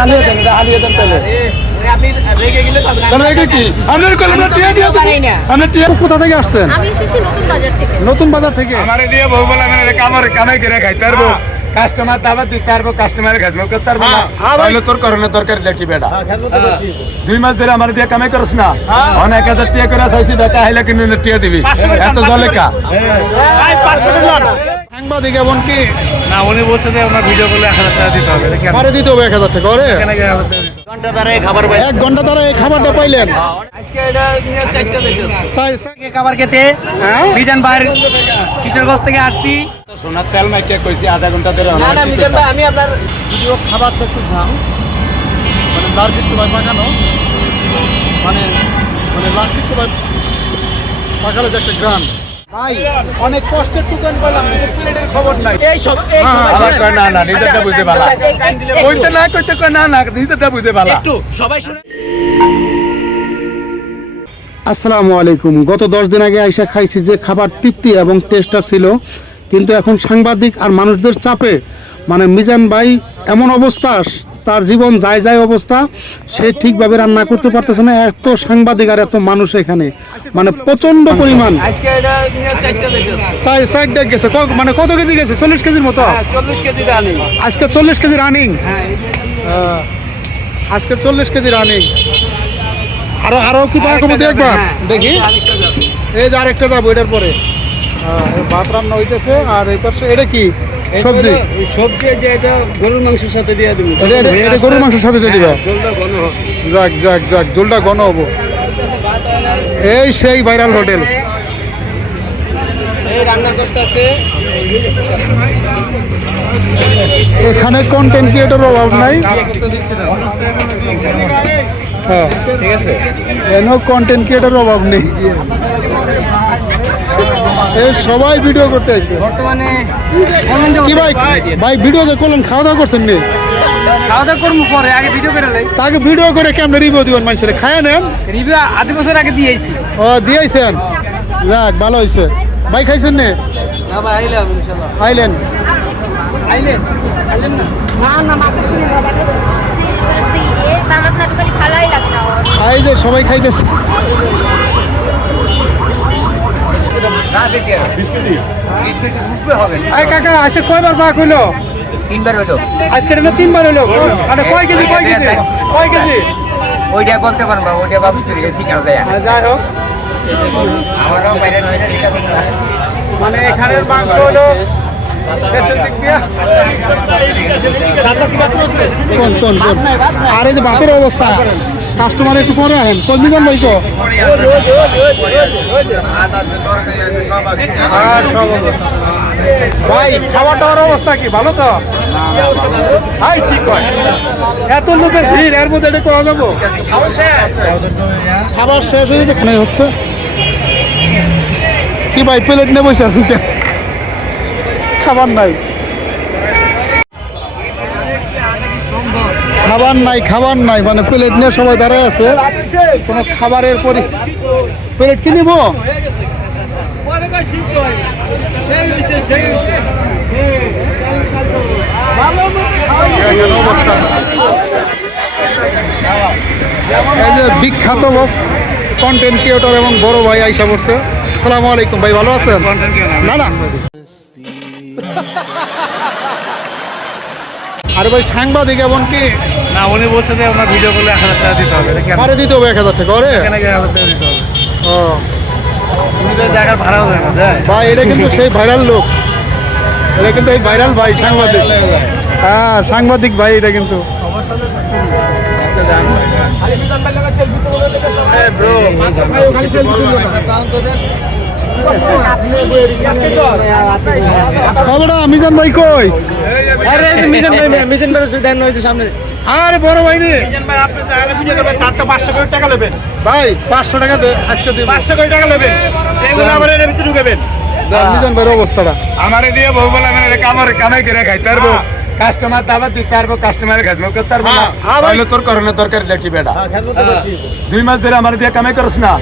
হালিয়ে দেন এটা হালিয়ে দেন তাহলে। কোথা থেকে আসছেন? নতুন বাজার থেকে। নতুন আমারে দিয়ে বহু বলে আমি কামর কামাই করে খাইতে পারব। কাস্টমার দাবা দিতে পারব কাস্টমারের খাজমত করতে পারব না। তাহলে তোর করোনা তরকারি লেখি বেটা? দুই মাস ধরে আমার দিয়ে কামাই করছ না। অনেক এক হাজার টিয়া করে চাইছি বেটা হাইলে কিন্তু টিয়া দিবি। এত জলে কা সাংবাদিক এমনকি না উনি বলছে যে ওনার ভিডিও করলে এক হাজার টাকা দিতে হবে। এটা কেন? মারে দিতে হবে এক হাজার টাকা করে কেন এক হাজার টাকা? দিতে হবে? ঘণ্টা ধরে খাবার পাই এক ঘণ্টা দ্বারা এই খাবারটা পাইলেন। চাই- চাই- খাবার খেতে হ্যাঁ? মিজান ভাইয়ের কিশোরগঞ্জ থেকে আসছি। সোনার তেল মাইকে কইছি আধা ঘণ্টা ধরে। আমি আপনার যদিও খাবারটা একটু ঝাল মানে লার্কির চুলায় পাকানো মানে মানে লার্কির চুলায় পাকালে যে একটা গ্রান। ভাই অনেক কষ্টের দোকান পেলাম কিন্তু প্লেটের খবর নাই। এই সব এই হ্যাঁ, কয় না না নিজেরটা বুঝে ভালা কইতে না কইতে কয় না না নিজেরটা বুঝে ভালা একটু সবাই শুনে। আসসালামু আলাইকুম। গত দশ দিন আগে আইসা খাইছি যে খাবার তৃপ্তি এবং টেস্টটা ছিল কিন্তু এখন সাংবাদিক আর মানুষদের চাপে মানে মিজান ভাই এমন অবস্থা তার জীবন যায় যায় অবস্থা সে ঠিকভাবে রান্না করতে পারতেছে না এত সাংবাদিক আর এত মানুষ এখানে। মানে প্রচণ্ড পরিমাণ। চারটা গেছে। মানে কত কেজি গেছে? চল্লিশ কেজির মতো? চল্লিশ আজকে চল্লিশ কেজি রানিং হ্যাঁ আজকে চল্লিশ কেজি রানিং আরও আরও কি পাওয়া একবার হ্যাঁ। দেখি। এই যে আরেকটা যাব এটার পরে। ভাত রান্না হইতেছে আর এই পাশে এটা কি? সবজি? সবজি যে এটা গরুর মাংসের সাথে দিয়ে দিব। এটা- গরুর মাংসের সাথে দিয়ে দিবা? হোক যাক যাক যাক ঝোলটা ঘন হব। এই সেই ভাইরাল হোটেল। এখানে কন্টেন্ট ক্রিয়েটর অভাব নাই। হ্যাঁ। ঠিক আছে। কেন কন্টেন্ট ক্রিয়েটর অভাব নেই। এ সবাই ভিডিও করতে আসছে বর্তমানে কি ভাই? ভাই ভিডিও যে করলেন খাওয়া দাওয়া করছেন নি? খাওয়া দাওয়া করব পরে আগে ভিডিও করে লাই। তাকে ভিডিও করে কেমন রিভিউ দিবেন মানুষের? খায় নেন। রিভিউ আধ বছর আগে দিয়েছি ও যাক ভালো হয়েছে ভাই খাইছেন নে? ভাই খাইলেন আইলেন। আইলেন? না? না না মাথা কাকা কয়বার হইল তিনবার হলো। আজকে না তিনবার হইল মানে কয় কেজি কয় কেজি? কয় কেজি? ওইটা বলতে পারব ওইটা ভাবছি ঠিক আছে আর যাই হোক। আমারও বাইরে মানে এখানের মাংস হলো আর এই যে ভাতের অবস্থা। কাস্টমার একটু পরে আহেন কোন মিজান ভাই। ভাই খাওয়া দাওয়ার অবস্থা কি? ভালো তো? ভাই কি কয়? এত লোকের ভিড় এর মধ্যে এটা পাওয়া যাব? খাবার শেষ হয়ে গেছে মনে হচ্ছে। কি ভাই প্লেট নিয়ে বসে আছেন কেন? খাবার নাই। খাবার নাই খাবার নাই মানে প্লেট নিয়ে সবাই দাঁড়ায় আছে। কোনো খাবারের পরি প্লেট কি নিবো? অবস্থা এই যে বিখ্যাত কন্টেন্ট ক্রিয়েটর এবং বড় ভাই আইসা পড়ছে। আসসালামু আলাইকুম ভাই ভালো আছেন? না না। আরে ভাই সাংবাদিক এমনকি না উনি বলছে যে ওনার ভিডিও করলে এক হাজার টাকা দিতে হবে এটা কেন দিতে হবে এক হাজার টাকা করে কেন এক হাজার টাকা দিতে হবে ও উনি তো জায়গার ভাড়া হবে না দেয় ভাই এটা কিন্তু সেই ভাইরাল লোক এটা কিন্তু এই ভাইরাল ভাই সাংবাদিক হ্যাঁ সাংবাদিক ভাই এটা কিন্তু মিজান ভাই কই মিজান ভাই মিজান ভাই দেন হয়েছে সামনে আরে বড় ভাই ভাই পাঁচশো টাকা দে আজকে দিব। পাঁচশো করে টাকা নেবেন। এগুলো আবার এর ভিতরে ঢুকেবেন। দেন, মিজান ভাইয়ের অবস্থাটা। আমারে দিয়ে বহু বলে আমি কামর কামাই করে খাইতে পারব। কাস্টমার দাবা দিতে পারব কাস্টমারের খাজমত করতে পারব না। তাহলে তোর করোনা তরকারি লেখি বেটা। দুই মাস ধরে আমার দিয়ে কামাই করছ না।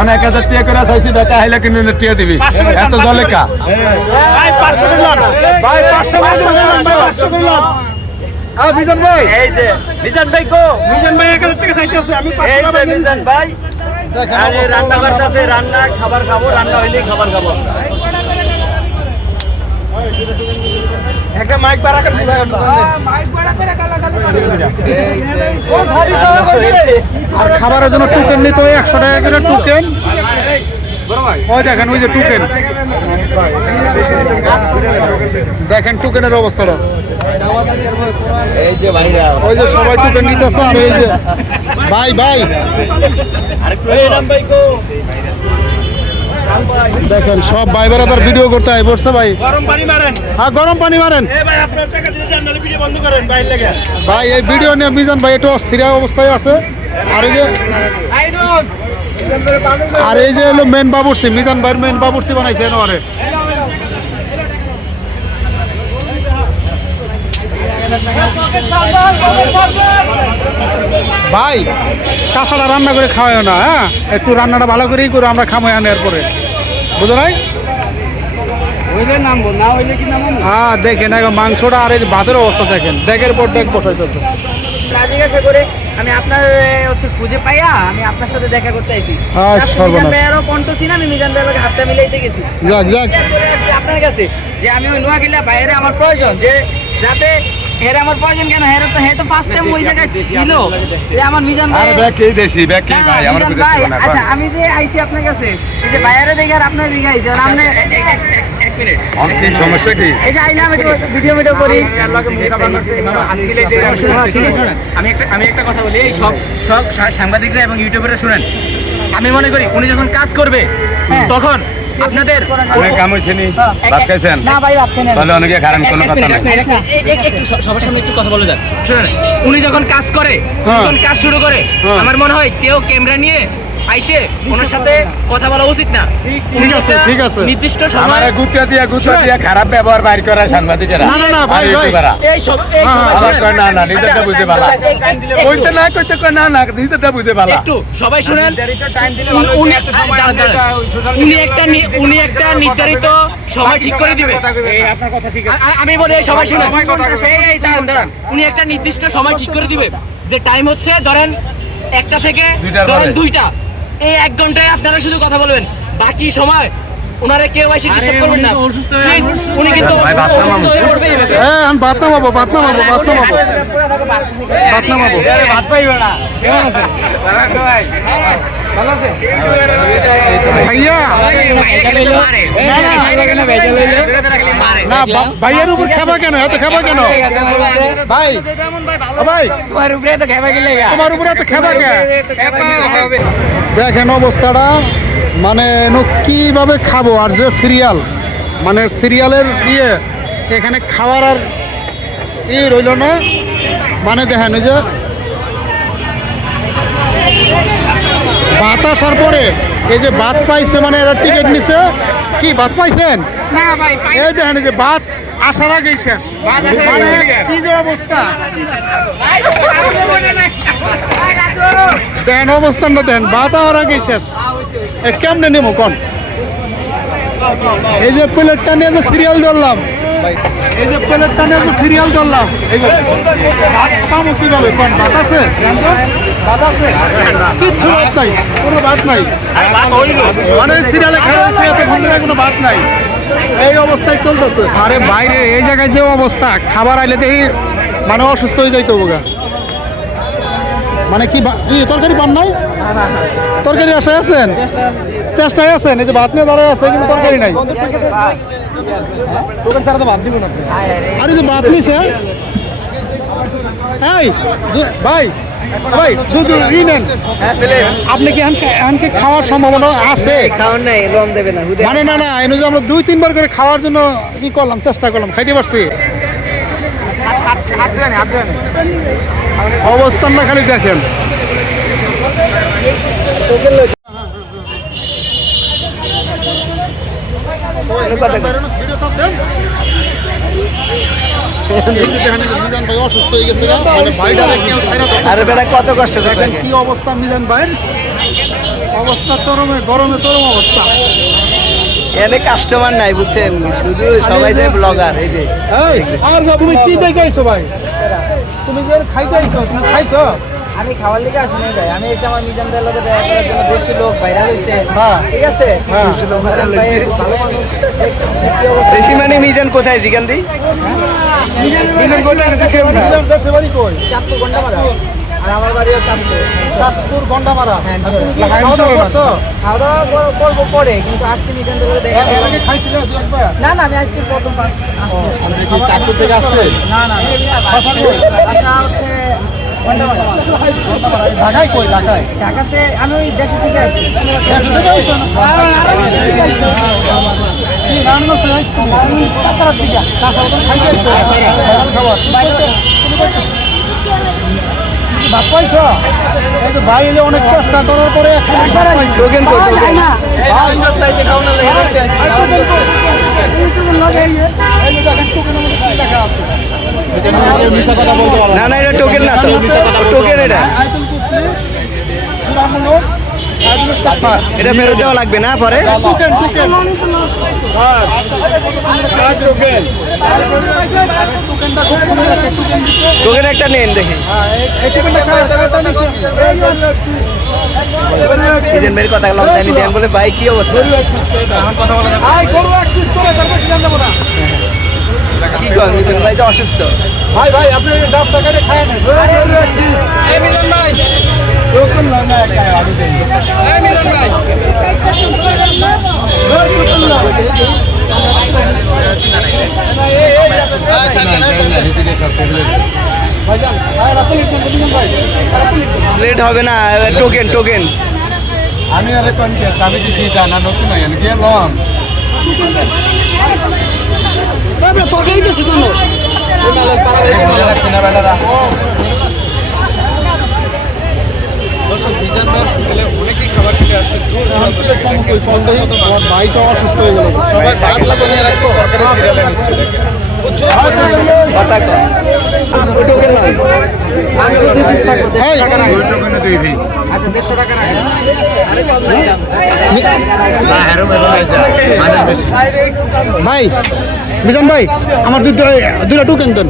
অনেক হাজার টিয়া করে চাইছি বেটা হাইলে কিন্তু টিয়া দিবি। এত জলে কা ভাই পাঁচশো ভাই পাঁচশো হ্যাঁ মিজান ভাই। এই যে মিজান ভাই কো? মিজান ভাই 1000 টাকা চাইতে আছে আমি এই যে মিজান ভাই। আরে রান্না। করতেছে রান্না খাবার খাব রান্না হইলেই খাবার খাব একটা মাইক বাড়া করে আর খাবারের জন্য টোকেন নিতে হয় একশো টাকা করে টোকেন ওই দেখেন ওই যে টোকেন দেখেন টোকেনের অবস্থাটা। এই যে ভাইরা। ওই যে সবাই টোকেন নিতেছে আর এই যে ভাই ভাই। দেখেন সব ভাই বেড়াদার ভিডিও করতে আই পড়ছে ভাই। গরম পানি মারেন। হ্যাঁ গরম পানি মারেন। ভাই আপনার টাকা দিতে দেন ভিডিও বন্ধ করেন বাইরে লেগে। ভাই এই ভিডিও নিয়ে মিজান ভাই একটু অস্থির অবস্থায় আছে। আর এই যে আর এই যে হলো মেন বাবুরসি মিজান ভাইয়ের মেন বাবুরসি বানাইছে এনোয়ারে ভাই কাঁচাটা রান্না করে খাওয়ায় না হ্যাঁ? একটু রান্নাটা ভালো করেই করে আমরা খামো আনার পরে বুঝো নাই? না হইলে কি হ্যাঁ দেখেন এখন মাংসটা আর এই ভাতের অবস্থা দেখেন। দেখের পর ডেক বসাইতেছে। আমি আপনার হচ্ছে খুঁজে পাইয়া আমি আপনার সাথে দেখা করতে আইছি। মিজান সর্বনাশ। ভাইয়ারও কণ্ঠ ছিল আমি মিজান ভাইয়ের লগে হাতটা মিলাইতে গেছি। যাক যাক। চলে আসছি আপনার কাছে যে আমি ওই নোয়াখিলা বাইরে আমার প্রয়োজন যে যাতে হেরে আমার প্রয়োজন কেন? হেরে তো হে তো ফার্স্ট টাইম ওই জায়গায় ছিল। যে আমার মিজান ভাই আরে ব্যাগ কে দেশি ব্যাগ কে হ্যাঁ, ভাই আমার ভাই, আচ্ছা আমি যে আইছি আপনার কাছে এই যে বাইরে দেখে আর আপনার দিকে আইছি আর আপনি সমস্যা কি? ভিডিও ভিডিও করি। আমি একটা আমি একটা কথা বলি এই সব সব সাংবাদিকরা এবং ইউটিউবাররা শুনেন। আমি মনে করি উনি যখন কাজ করবে তখন আপনাদের অনেক কাম হয়েছে নি? ভাত খাইছেন? না ভাই আপনি নেন তাহলে অনেকে খারান কোনো কথা নাই। সবার সামনে একটু কথা বলে যান। শুনেন উনি যখন কাজ করে হ্যাঁ। যখন কাজ শুরু করে হ্যাঁ। আমার মনে হয় কেউ ক্যামেরা নিয়ে আইসে ওনার সাথে কথা বলা উচিত না। উনি আছে, একটা ঠিক আছে। নির্দিষ্ট সময় গুতিয়া দিয়া গুতিয়া দিয়া খারাপ ব্যবহার বাইর করে সাংবাদিকেরা না, না, ভাই, ভাই। এই সব এই হ্যাঁ, কয় না না নিজেরটা আচ্ছা, বুঝে ভালা। কইতে না কইতে কয় না না নিজেরটা বুঝে ভালা একটু সবাই শুনেন। উনি- উনি একটা উনি একটা নির্ধারিত সময় ঠিক করে দিবে। আমি বলি সবাই শুনেন। এই, এই, দাঁড়ান, দাঁড়ান। উনি একটা নির্দিষ্ট সময় ঠিক করে দিবে। যে টাইম হচ্ছে ধরেন একটা থেকে ধরেন দুইটা। এই এক ঘন্টায় আপনারা শুধু কথা বলবেন। বাকি সময় ওনারা কেউ এসে ডিস্টার্ব করবেন না। উনি কিন্তু হয়ে আমি ভাত নামাবো ভাত নামাবো ভাত নামাবো ভাত নামাবো ভাইয়া বাইরে তো মারে। না, গেলে ভাইয়ের উপর খেবা কেন? এত খেবা কেন? ভাই। ভাই। তোমার উপরে এত খেবা কে দেখেন অবস্থাটা মানে কীভাবে খাব আর যে সিরিয়াল মানে সিরিয়ালের ইয়ে এখানে খাওয়ার আর ই রইল না মানে দেখেন ওই যে ভাত আসার পরে এই যে ভাত পাইছে মানে এরা টিকিট নিছে কি ভাত পাইছেন এই দেখেন যে ভাত আসার আগেই শেষ মানে কি যে অবস্থা দেখেন অবস্থানটা দেখেন ভাত আওয়ার আগেই শেষ। কেমনে নেব কোন? এই যে প্লেটটা নিয়ে যে সিরিয়াল ধরলাম। এই যে প্লেটটা নিয়ে যে সিরিয়াল ধরলাম। এই যে কীভাবে ভাত আছে? কোনো নাই। মানে কোনো নাই। এই অবস্থায় চলতেছে। আরে বাইরে, এই যে অবস্থা, খাবার আইলে মানে অসুস্থ হয়ে যাইতো বোগা মানে কি কি তরকারি পান নাই? তরকারি আশায় আছেন? চেষ্টায় আছেন এই যে ভাত নিয়ে দাঁড়ায় আছে কিন্তু তরকারি নাই। আরে যে ভাত নিছে এই ভাই ভাই দু- দু- ই নেন। আপনি কি এখানকে খাওয়ার সম্ভাবনা আছে? মানে না না এনে যে আমরা দুই তিনবার করে খাওয়ার জন্য ই করলাম চেষ্টা করলাম খাইতে পারছি। অবস্থানটা খালি দেখেন। আরে না। কত কষ্ট দেখেন কি অবস্থা মিলেন ভাইয়ের। অবস্থা চরমে গরমে চরম অবস্থা। এনে কাস্টমার নাই বুঝছেন? শুধু সবাই যে ব্লগার এই যে। আর তুমি কি দেখে আইছো ভাই? তুমি যে খাইতে আইছো তুমি খাইছো? আমি খাওয়ার লিগে আসি নাই ভাই। আমি এসে আমার মিজান ভাইয়ের লগে দেখা করার জন্য দেশি লোক ভাইরাল হইছে। হ্যাঁ। ঠিক আছে? হ্যাঁ। বেশি মানে মিজান কোথায় জিগান দি? মিজান মিজান দেশে বাড়ি কই? চাঁদপুর ঘণ্টা মারা আর আমার বাড়িও চাঁদপুর চাঁদপুর গন্ডামারা। হ্যাঁ, কি খাওয়া দাওয়া করব পরে কিন্তু আসছি মিজান দেখা না না আমি আজকে প্রথম ফার্স্ট চাঁদপুর থেকে আসছে? না না হচ্ছে ঢাকায় কই? ঢাকায়? ঢাকাতে আমি ওই দেশে থেকে আসছি। দিকে। খাবার। ভাত পাইছো? ভাই এই যে অনেক চেষ্টা করার পরে না। না এটা টোকেন না তো। টোকেন এটা। আয়তুল কুসলি সুরামুলক। এটা ফেরত দেওয়া লাগবে না পরে? টোকেন একটা নেন দেখি। এই টোকেনটা কার টাকাটা নিছে মিজান ভাইয়ের কথা গেলাম জানি দেন বলে ভাই কি অবস্থা? আই গরু এক পিস করে তারপর সিদ্ধান্ত নেব না কি কর মিজান ভাই তো অসুস্থ। ভাই ভাই আপনি ডাব টাকাটা খায় না এই মিলন ভাই। না না আমি প্লেট হবে না টোকেন টোকেন আমি আরে কোন কে আমি কি সিধা না। নতুন আইন গেলাম তরকারি তো অনেকেই খাবার খেতে আসছে দূর সন্দেহ আমার ভাই তো অসুস্থ হয়ে গেল। সবাই ভাত লাগা নিয়ে রাখছে তরকারি সিরিয়ালে নিচ্ছে দেখেন কথা কর টোকেন নয় এই ওইটা ভাই মিজান ভাই আমার দুটো দুটা টোকেন দেন।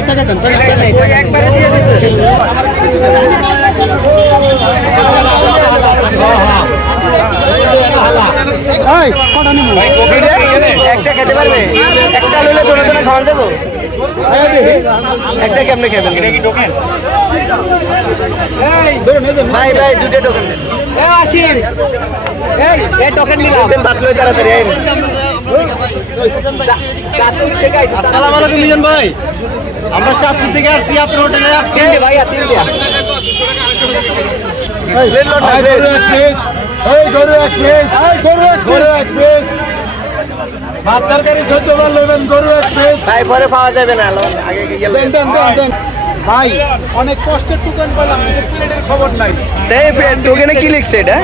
টাকা দেন। একবারে দিয়ে দিছে। এই কটা নিব? একটা খেতে পারবে? একটা লইলে তোরা তোরা খাওয়ান দেবো এই একটা কেমনে খাবেন? এটা কি টোকেন? ধরুন এই দেন ভাই ভাই দুটো টোকেন দেন। এ আসিন। এই এই টোকেন নিলাম। ভাত লই তাড়াতাড়ি আইন। আসসালামু আলাইকুম মিজান ভাই। আমরা চাঁদপুর থেকে আসছি আপনার হোটেলে আজকে। তিনটে ভাই আর ভাত তরকারি সহ্য গরু এক পিস ভাই পরে পাওয়া যাবে না আগে গিয়ে দেন দেন দেন দেন। ভাই। অনেক কষ্টের টোকেন পেলাম কিন্তু প্লেটের খবর নাই। তাই প্লেট টোকেনে কি লিখছে এটা?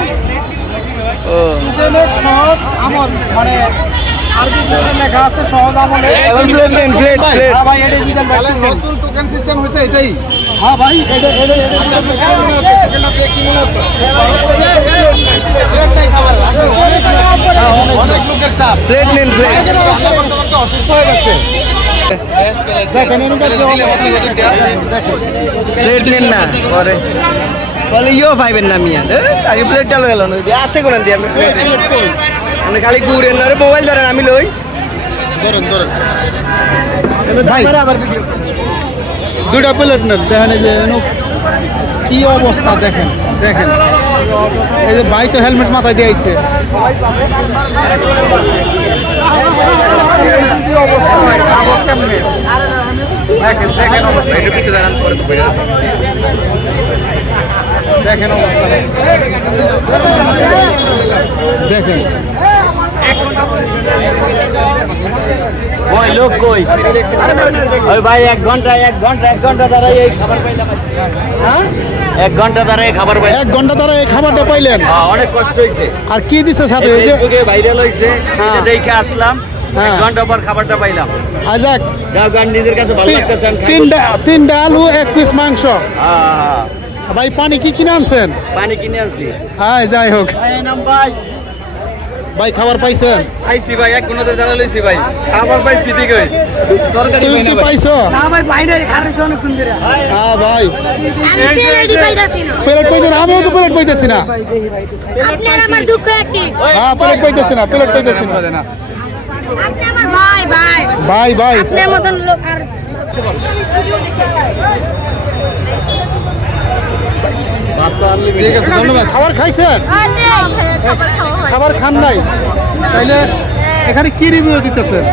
ও। টোকেনের সহজ আমল মানে লেখা আছে সহজ আমলে। হ্যাঁ ভাই ভাই নতুন টোকেন সিস্টেম হয়েছে এটাই। হ্যাঁ ভাই মনে অনেক লোকের চাপ প্লেট নেন প্লেট অসুস্থ হয়ে যাচ্ছে প্লেট নেন না পরে। বলে ইও পাইবেন না মিয়া আগে প্লেটটা লই গেল আছে কোন দিয়ে আপনি প্লেট প্লেট আপনি খালি ঘুরেন না রে মোবাইল ধরেন আমি লই। ধরেন ধরেন। ভাই। দুইটা প্লেট নেন, দেখেন এই যে কি অবস্থা, দেখেন দেখেন। এই যে ভাই তো হেলমেট মাথায় দিয়েছে দেখেন অবস্থা। দেখেন। ওই লোক কই? ওই ভাই এক ঘণ্টা এক ঘণ্টা এক ঘণ্টা দাঁড়াই এই খাবার পাইলাম হ্যাঁ? এক ঘণ্টা দাঁড়াই খাবার পাইলাম। এক ঘণ্টা ধরে এই খাবারটা পাইলেন? হ্যাঁ, অনেক কষ্ট হয়েছে আর কি দিছে সাথে এই যে ভাইরাল হয়েছে হ্যাঁ। দেখে আসলাম। এক হ্যাঁ। ঘণ্টা পর খাবারটা পাইলাম। আজাক যা নিজের কাছে ভালো লাগতেছেন তিনটা তিনটা আলু এক পিস মাংস। হ্যাঁ। ভাই পানি কি কিনে আনছেন? পানি কিনে আনছি। হ্যাঁ যাই হোক। ভাই। ভাই খাবার পাইছেন? আইছি ভাই এক ঘণ্টা জানা লইছি ভাই। আবার পাইছি ঠিক হই তরকারি তুমি কি পাইছো? না ভাই বাইরে খারেছে অনেকক্ষণ ধরে। হ্যাঁ ভাই। আমি পেরেডি পাইতাছি না প্লেট পাইতেন আমিও তো প্লেট পাইতেছি না। আপনার আমার দুঃখ একই। হ্যাঁ প্লেট পাইতেছি না প্লেট পাইতেছি না। আপনি আমার ভাই ভাই। ভাই ভাই। আপনার মতন লোক আর। ঠিক আছে ধন্যবাদ। খাবার খাইছেন? খাবার খান নাই? তাইলে এখানে কি রিভিউ দিতেছেন?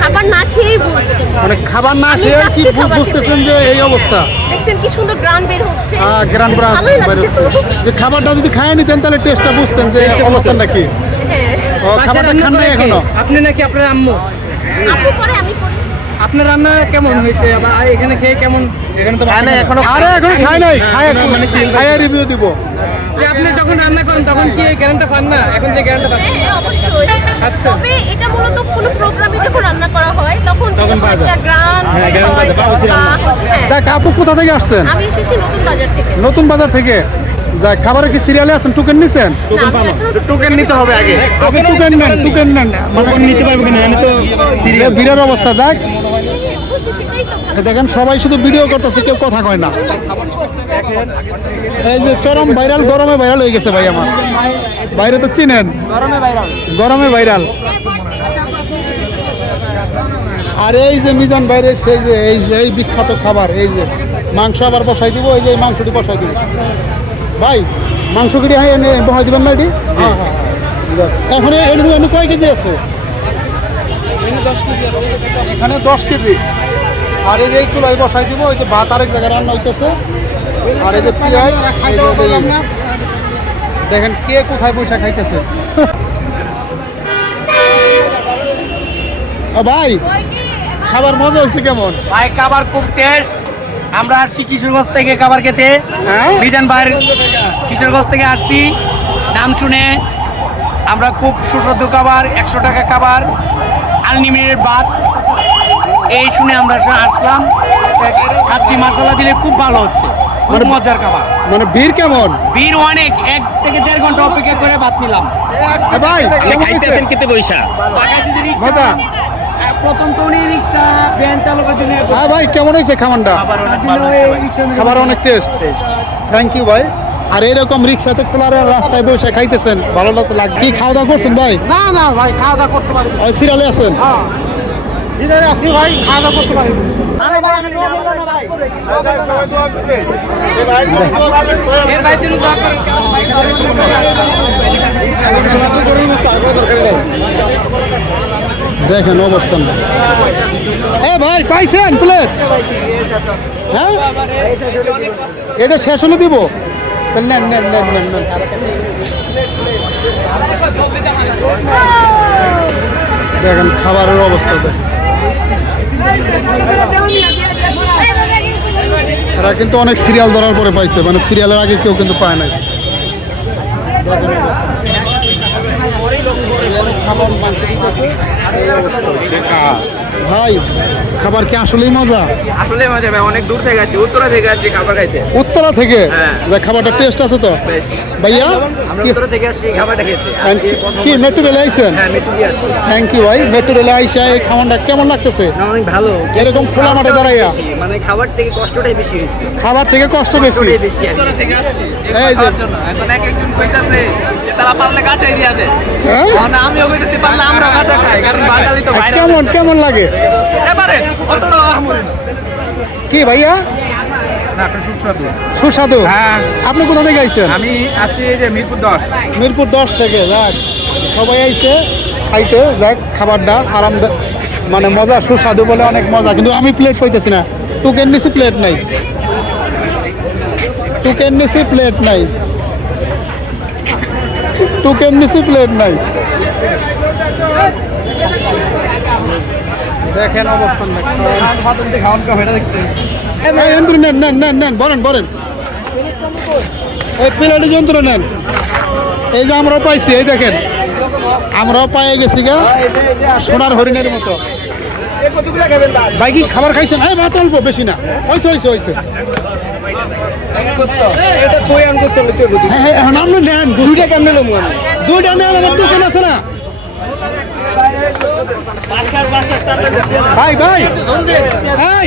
খাবার না খেয়েই বলছি মানে খাবার না খেয়ে কি বুঝতেছেন যে এই অবস্থা? দেখছেন কি সুন্দর গ্রান বের হচ্ছে। হ্যাঁ গ্রান ব্রাঞ্চ ভালোই যে খাবারটা যদি খায় নিতেন তাহলে টেস্টটা বুঝতেন যে অবস্থানটা কি। ও খাবারটা খান নাই এখনও? আপনি নাকি আপনার আম্মু? আপু করে আমি করি। আপনার রান্না কেমন হয়েছে? বা এখানে খেয়ে কেমন? এখানে তো এখনও আরে এখনও খাই নাই। খায় এখন। খায় রিভিউ দিব। যে আপনি যখন রান্না করেন তখন কি এই গ্যারান্টি পান না? এখন যে গ্যারান্টি পাচ্ছেন। হ্যাঁ অবশ্যই। আচ্ছা। তবে এটা মূলত কোনো প্রোগ্রামে যখন রান্না করা হয় তখন তখন একটা গ্রান হ্যাঁ, হয়। যাক আপু কোথা থেকে আসছেন? আমি এসেছি নতুন বাজার থেকে। নতুন বাজার থেকে? যাক খাবারের কি সিরিয়ালে আছেন? টোকেন নিছেন? টোকেন নিতে হবে আগে। আগে টোকেন নেন টোকেন নেন। মানে নিতে পারব কিনা? তো যে ভিড়ের অবস্থা যাক বুঝছি, সেটাই তো ভালো। এই দেখেন সবাই শুধু ভিডিও করতেছে কেউ কথা কয় না। এই যে চরম ভাইরাল গরমে ভাইরাল হয়ে গেছে ভাই আমার। বাইরে তো চিনেন? গরমে ভাইরাল আর এই যে মিজান বাইরে সেই যে এই যে এই বিখ্যাত খাবার এই যে মাংস আবার বসাই দিব এই যে এই মাংসটি বসাই দিব। ভাই মাংস কিটি হয় এনে বসাই দিবেন না এটি? এখন এনে এনে কয় কেজি আছে। এখানে দশ কেজি। আর এই যে এই চুলাই বসাই দিব ওই যে ভাত আরেক জায়গায় রান্না হইতেছে। আর এই যে পেঁয়াজ দেখেন কে কোথায় বসে খাইতেছে। ও ভাই খাবার মজা হয়েছে কেমন? ভাই খাবার খুব টেস্ট আমরা আসছি কিশোরগঞ্জ থেকে খাবার খেতে। হ্যাঁ? মিজান ভাইয়ের কিশোরগঞ্জ থেকে আসছি। নাম শুনে আমরা খুব সুস্বাদু খাবার একশো টাকা খাবার আনলিমিটেড ভাত। এই শুনে আমরা সা- আসলাম। খাচ্ছি মশলা দিলে খুব ভালো হচ্ছে। খুব মজার খাবার। মানে ভিড় কেমন? ভিড় অনেক। এক থেকে দেড় ঘণ্টা অপেক্ষা করে ভাত নিলাম। ভাই হয়েছে? কেতে পয়সা মজা। প্রথম তো উনি রিক্সা ভ্যান চালকের জন্য হ্যাঁ ভাই কেমন হয়েছে খাবারটা? খাবার অনেক টেস্ট থ্যাংক ইউ ভাই। আর এরকম রিক্সাতে খোলার রাস্তায় বসে খাইতেছেন ভালো লাগতো লাগ কি খাওয়া দাওয়া করছেন ভাই? না না ভাই খাওয়া দাওয়া করতে পারি সিরিয়ালে আছেন? ইধারে আসি ভাই খাওয়া দাওয়া করতে পারি। দেখেন অবস্থান এ ভাই পাইছেন প্লেট? হ্যাঁ? এটা শেষ হলে দিব। নেন নেন নেন নেন নেন। দেখেন খাবারের অবস্থা। দেখেন এরা কিন্তু অনেক সিরিয়াল ধরার পরে পাইছে মানে সিরিয়ালের আগে কেউ কিন্তু পায় নাই খাবার। ভাই খাবার কি আসলেই মজা? আসলে মজা ভাই অনেক দূর থেকে আছি উত্তরা থেকে আসছি খাবার খাইতে। উত্তরা থেকে? হ্যাঁ। খাবারটা টেস্ট আছে তো? ভাইয়া আমরা উত্তরা থেকে আসছি খাবারটা খেতে। কি মেট্রো রেলে আইছেন? হ্যাঁ মেট্রো দিয়ে আসছি। থ্যাংক ইউ ভাই। মেট্রো রেলে আইসা এই খাবারটা কেমন লাগতেছে? অনেক ভালো। এরকম খোলা মাঠে দাঁড়াইয়া। মানে খাবার থেকে কষ্টটাই বেশি হয়েছে। খাবার থেকে কষ্ট বেশি। বেশি উত্তরা থেকে আসছি। এই যে এখন এক একজন কইতাছে তারা পারলে কাঁচাই দিয়া দেয় হ্যাঁ? না আমিও কইতেছি পারলে আমরা কাঁচা খাই কারণ বাঙালি তো কেমন কেমন লাগে? কি ভাইয়া? সুস্বাদু। হ্যাঁ। আপনি কোথা থেকে আইছেন? আমি আসছি যে মিরপুর দশ। মিরপুর দশ থেকে যাক। সবাই আইছে খাইতে যাক খাবারটা আরাম মানে মজা সুস্বাদু বলে অনেক মজা কিন্তু আমি প্লেট পাইতেছি না। টুকেন নিছি প্লেট নাই। টুকেন নিছি প্লেট নাই। টুকেন নিছি প্লেট নাই। দেখেন অবস্থান যন্ত্র নেন নেন নেন নেন, বলেন বলেন। এই প্লেটের যন্ত্র নেন। এই যে আমরাও পাইছি, এই দেখেন। আমরাও পাই গেছি গা, সোনার হরিণের মতো। ভাই, কি খাবার খাইছেন? এই, ভাত অল্প, বেশি না। হয়েছে হয়েছে হয়েছে হ্যাঁ হ্যাঁ নেন। দুইটা কেমনে দুইটা নেন আমার টোকেন আছে না? ভাই ভাই। এই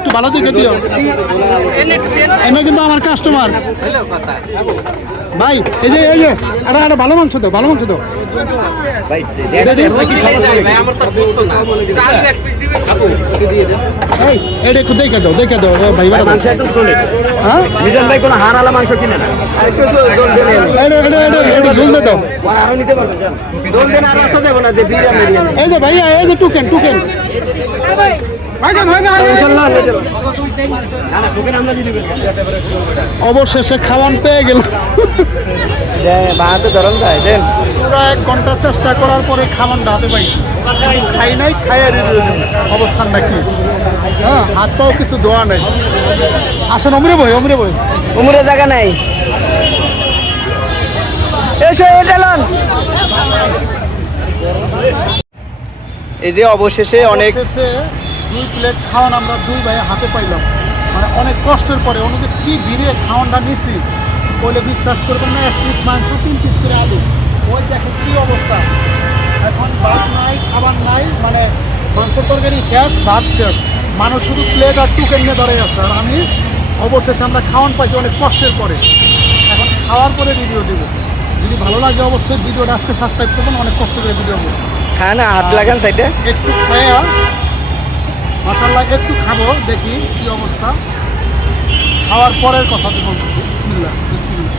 একটু ভালো দেখে দিও। এমনি কিন্তু আমার কাস্টমার ভাই এই যে এই যে একটা একটা ভালো মাংস দাও ভালো মাংস এটা এটা একটু দেখে দাও দেখে দাও ও ভাই বাড়া দাও। হ্যাঁ? মিজান ভাই কোনো হারালা মাংস কিনে না। একটু জল দেন। এটা এটা এটা এটা ঝোল দাও। আরও নিতে পারবেন জল দেন আর আসা যাবে না যে বিরিয়ানি। এই যে ভাইয়া এই যে টুকেন টুকেন। অবশেষে খাওয়ান পেয়ে গেল। পুরো এক ঘণ্টা চেষ্টা করার পরে খাওয়ানটা হাতে পাইছি খাই নাই খাই আর রিভিউ অবস্থানটা কি? হ্যাঁ হাত পাও কিছু দোয়া নাই। আসেন অমরে বই অমরে বই উমরে জায়গা নাই। এসো এটা এই যে অবশেষে অনেক দুই প্লেট খাওয়ান আমরা দুই ভাই হাতে পাইলাম। মানে অনেক কষ্টের পরে অনেকে কি ভিড়ে খাওয়ানটা নিছি বলে বিশ্বাস করবেন না এক পিস মাংস তিন পিস করে আলু। ওই দেখেন কী অবস্থা। এখন ভাত নাই খাবার নাই মানে মাংস তরকারি শেষ ভাত শেষ। মানুষ শুধু প্লেট আর টুকেন নিয়ে দাঁড়িয়ে আছে। আর আমি অবশেষে আমরা খাওয়ান পাইছি অনেক কষ্টের পরে। এখন খাওয়ার পরে ভিডিও দেবো। যদি ভালো লাগে অবশ্যই ভিডিওটা আজকে সাবস্ক্রাইব করবেন অনেক কষ্ট করে ভিডিও করছি। খায় না হাত লাগান সাইডে একটু খায়া মশাল্লা একটু খাব, দেখি কি অবস্থা। খাওয়ার পরের কথা তো বলতেছি বিসমিল্লাহ বিসমিল্লাহ।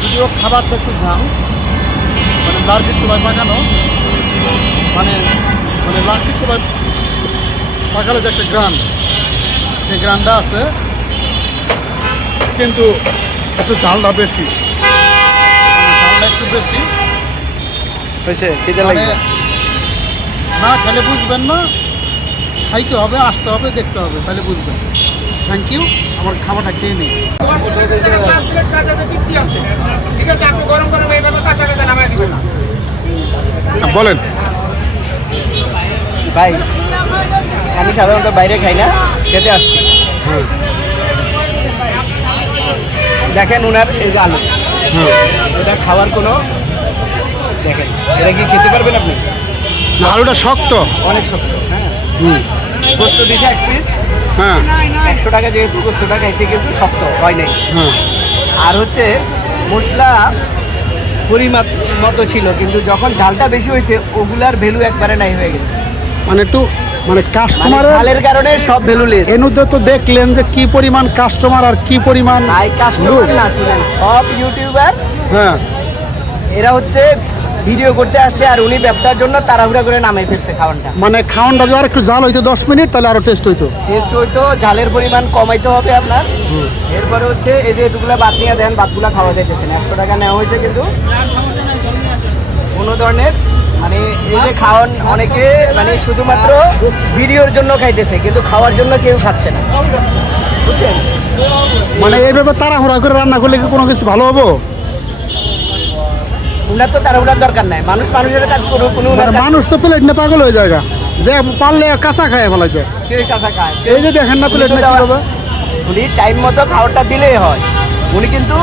যদিও খাবারটা একটু ঝাল মানে লার্কির চুলায় পাকানো মানে মানে লার্কির চুলায় পাকালে যে একটা গ্রান, সেই গ্রানটা আছে, কিন্তু একটু ঝালটা বেশি। একটু বেশি। হয়েছে খেতে লাগে না খেলে বুঝবেন না। খাইতে হবে আসতে হবে দেখতে হবে তাহলে বুঝবেন। থ্যাংক ইউ আমার খাবারটা খেয়ে নিই বলেন। ভাই আমি সাধারণত বাইরে খাই না খেতে আসছি। দেখেন উনার এই যে আলু। এটা খাওয়ার কোনো দেখেন এটা কি খেতে পারবেন আপনি? না আলুটা শক্ত। অনেক শক্ত হ্যাঁ। গোস্ত দিছে এক পিস হ্যাঁ। একশো টাকা যেহেতু গোস্তটা খাইছে কিন্তু শক্ত হয় নাই। হ্যাঁ আর হচ্ছে মশলা পরিমাপ মতো ছিল কিন্তু যখন ঝালটা বেশি হয়েছে ওগুলার ভ্যালু একবারে নাই হয়ে গেছে। মানে একটু মানে কাস্টমারের ঝালের কারণে সব ভ্যালু লেস এনুতে তো দেখলেন যে কি পরিমাণ কাস্টমার আর কি পরিমাণ ভাই কাস্টমার না শুনেন সব ইউটিউবার হ্যাঁ। এরা হচ্ছে ভিডিও করতে আসছে আর উনি ব্যবসার জন্য তাড়াহুড়া করে নামাই ফেলছে খাওয়ানটা। মানে খাওয়ানটা যদি আর একটু জাল হইতো দশ মিনিট তাহলে আরও টেস্ট হইতো। টেস্ট হইতো জালের পরিমাণ কমাইতে হবে আপনার। এরপরে হচ্ছে এই যে এটুকুলা ভাত নিয়ে দেন ভাতগুলা খাওয়া যাইতেছেন একশো টাকা নেওয়া হয়েছে কিন্তু। কোনো ধরনের মানে এই যে খাওয়ান অনেকে মানে শুধুমাত্র ভিডিওর জন্য খাইতেছে কিন্তু খাওয়ার জন্য কেউ খাচ্ছে না। বুঝছেন? মানে এইভাবে তাড়াহুড়া করে রান্না করলে কি কোনো কিছু ভালো হব? উনার তো তাড়াহুড়ার দরকার নাই। মানুষ মানুষের কাজ করুক কোনো মানে মানুষ তো প্লেট না পাগল হয়ে যায় যে পারলে কাঁচা খায় ফেলাইতে। কে কাঁচা খায়? এই যে দেখেন না প্লেট কীভাবে? উনি টাইম মতো খাবারটা দিলেই হয়। উনি কিন্তু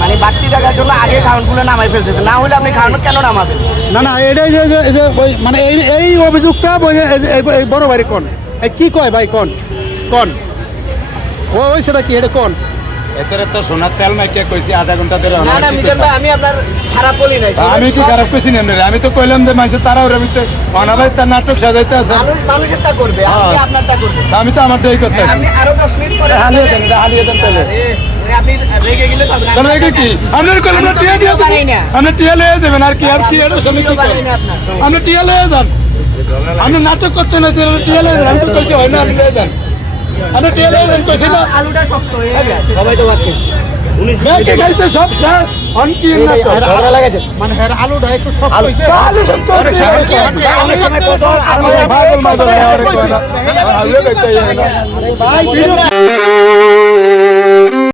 মানে বাড়তি টাকার জন্য আগে খাওয়ানগুলো নামাই ফেলতেছে। না হলে আপনি খাওয়ানো কেন নামাবেন? না না এটাই যে মানে এই এই অভিযোগটা এই বড় ভাই কোন। এই কি কয় ভাই কোন? কোন? ও ওই সেটা কি? এটা কোন? এতে তো সোনার তেল মাইকে কইছি আধা ঘণ্টা ধরে না না মিজান ভাই আমি আপনার খারাপ বলি নাই আমি কি খারাপ কইছি না আমি তো কইলাম যে মানুষের তারা ওর ভিতরে অনাবাই তার নাটক সাজাইতে আছে। মানুষ মানুষেরটা করবে আপনি হ্যাঁ। আপনারটা করবে। আমি তো আমার এই করতে আছি। আরও দশ মিনিট পরে হালিয়ে দেন হালিয়ে দেন তাহলে। আরে, আরে আপনি রেগে গেলে তো আপনি- তাহলে এটা কি আপনার কইলাম না টিয়া দিয়ে পারি আপনি টিয়া লয়ে যাবেন আর কি আর কি এটা শুনে কি করেন। আপনি টিয়া লয়ে যান। আপনি নাটক করতে না টিয়া লয়ে যান আমি তো কইছি হয় না আপনি লয়ে যান। আমি তেল এলেন কইছি না। আলুটা শক্ত হয়ে গেছে। সবাই তো মেয়েকে খাইছে সব শেষ। অন না তো ঝগড়া লাগাইছে। মানে হ্যাঁ আলুটা একটু শক্ত আলু সত্য অনেক সময় কত আমি ভাগল মাদল আর কইনা আলু কইতে ভাই ভিডিও